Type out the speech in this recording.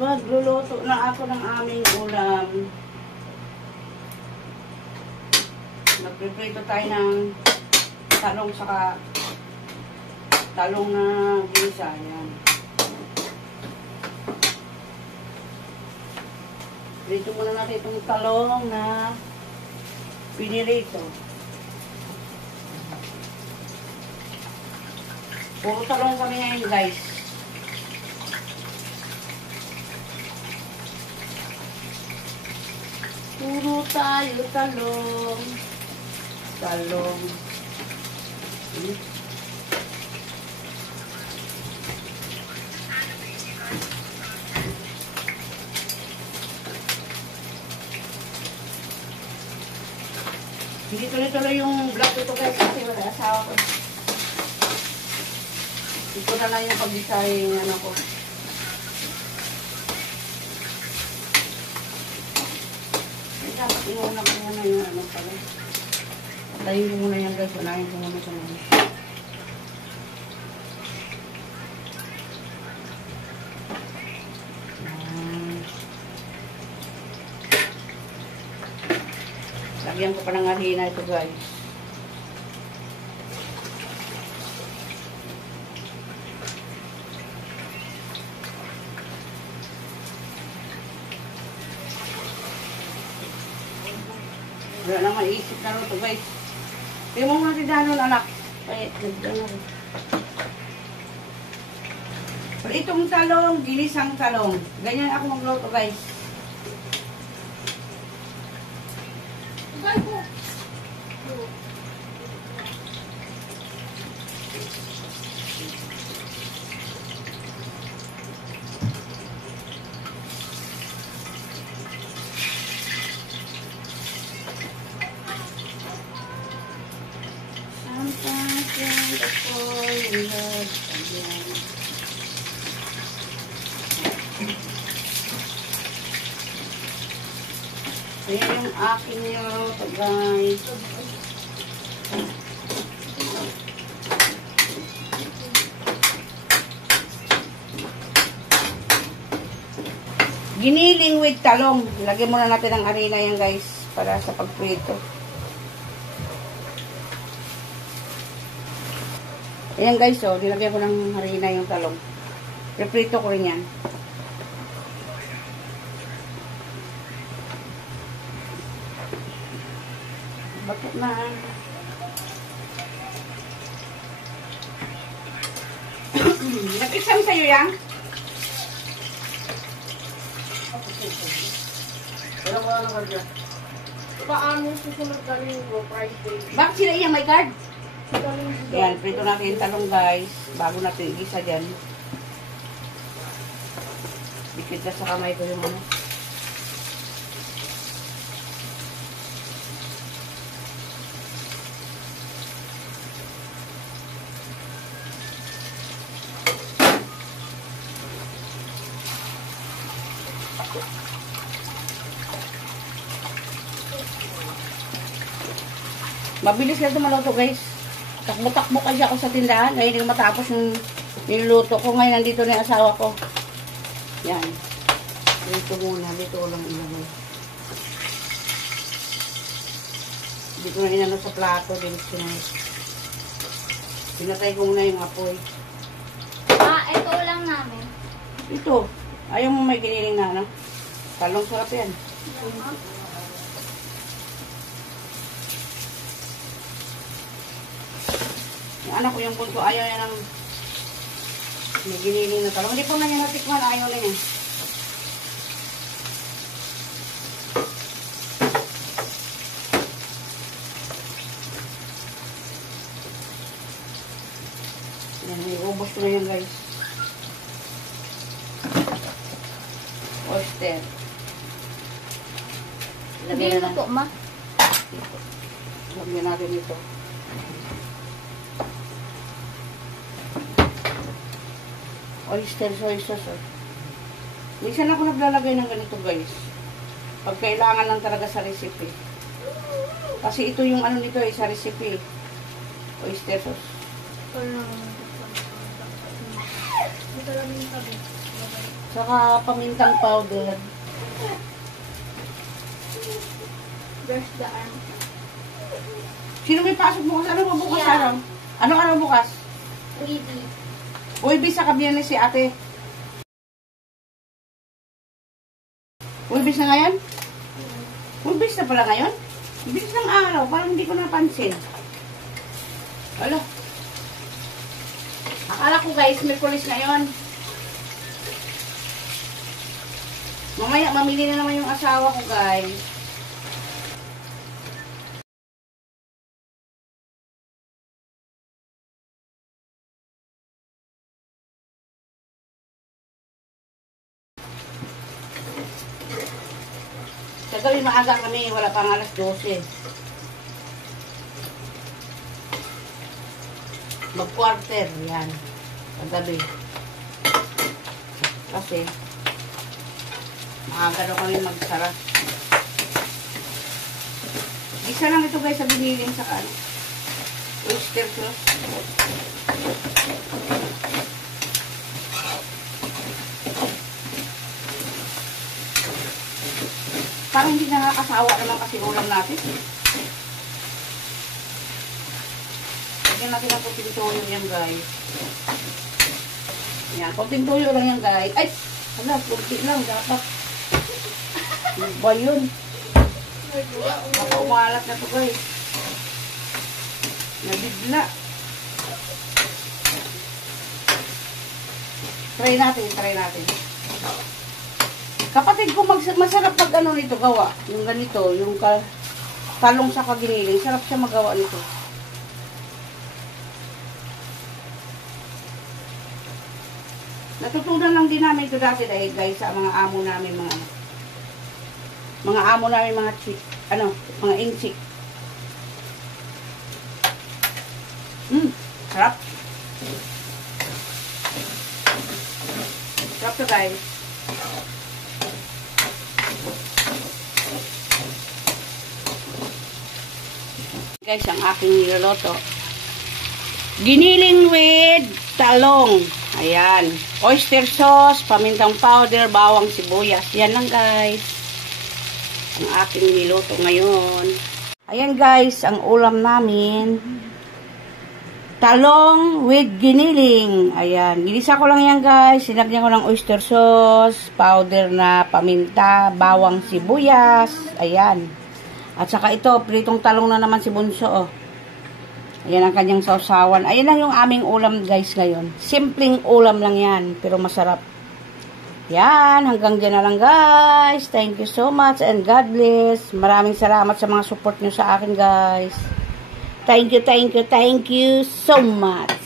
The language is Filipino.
Magluluto na ako ng aming ulam. Nagpiprito tayo ng talong saka talong na ginisa. Yan. Prito muna natin itong talong na pinirito. Puro talong kami ngayon, guys. Puro tayo talong. Talong. Hindi tuloy-tuloy yung vlog ito guys kasi wala asawa ko. Ito na lang yung pag-design ano ko. Dapat inuuna ko muna yung ano pala. Patayin ko muna yan guys. Unahin ko muna sa mga. Lagyan ko pa ng harina ito guys. Wala naman isip na rin ito guys. Kaya mo muna tindahan anak. Kaya nagdano. Pero itong talong, ginisang talong. Ganyan ako magluto guys. Ayan yung akin nyo, guys. Giniling with talong. Lagyan muna natin ang harina yan guys para sa pagprito. Ayan guys, oh, nilagyan ko ng harina yung talong. Reprito ko rin yan. Bakit na? Nag-exam sa'yo yan? Wala naman dyan. Paano susunod kami yung Friday? Bakit sila iyang may card? Yan, prito natin yung talong guys. Bago natin igisa dyan. Dikit na sa kamay ko yung ano. Mabilis lang ito maluto guys. Takbo-takbo kasi ako sa tindahan. Ngayon yung matapos yung niluluto ko. Ngayon nandito na yung asawa ko. Yan. Dito muna. Dito ko lang ilagay. Dito na inano sa plato. Pinatay ko muna yung apoy. Ito lang namin. Ito. Ayaw mo may giniling na ano? Talong sarap yan. Yung anak ko yung bunso, ayaw yan ng may giniling na talong. Hindi po na niya natikman, ayaw na niya. Yan, iubos ko na yan guys. Oyster. Hindi na ito, ma. Lagyan natin ito. Oyster soy sauce. Minsan ako naglalagay ng ganito guys. Pag kailangan lang talaga sa recipe. Kasi ito yung ano nito sa recipe. Oyster sauce. Ito lang yung tabi. Saka pamintang powder. Brush the arm. Sino may pasok bukas? Ano ba bukas Yeah. araw? Ano araw bukas? Weedy. Uy, sa kabiyan si ate. Uy, na ngayon? Uy, na pala ngayon? Bilis ng araw, parang hindi ko napansin. Wala. Akala ko guys, Merkulis ngayon. Mamaya, mamili na naman yung asawa ko guys. Kagabi maaga kami, wala pang alas 12. Mag-quarter, yan. Kagabi. Kasi, maaga daw kami magsara. Isa lang ito guys sa biniling sa ano. Oyster sauce. Parang hindi nakakasawa naman kasi ulam natin. Lagyan natin ang puting tuyo yan guys. Yan, puting tuyo lang yan guys. Ay! Hala, puti lang dapat. Ano ba yun? Baka umalat na ito guys. Nabigla. Try natin. Kapatid ko masarap pag ano nito gawa. Yung ganito, yung talong sa kaginiling. Sarap siya magawa nito. Natutunan lang din namin ito dati dahil guys sa mga amo namin mga chick, mga inchik. Sarap. Sarap to guys. Guys, ang aking niloloto. Giniling with talong. Ayan. Oyster sauce, pamintang powder, bawang sibuyas. Yan lang guys. Ang aking niloto ngayon. Ayan guys, ang ulam namin. Talong with giniling. Ayan. Ginisa ko lang yan guys. Sinagyan ko ng oyster sauce, powder na paminta, bawang sibuyas. Ayan. At saka ito, pritong talong na naman si Bunso, oh. Ayan ang kanyang sausawan. Ayan lang yung aming ulam, guys, ngayon. Simpleng ulam lang yan, pero masarap. Yan, hanggang dyan na lang, guys. Thank you so much and God bless. Maraming salamat sa mga support nyo sa akin, guys. Thank you so much.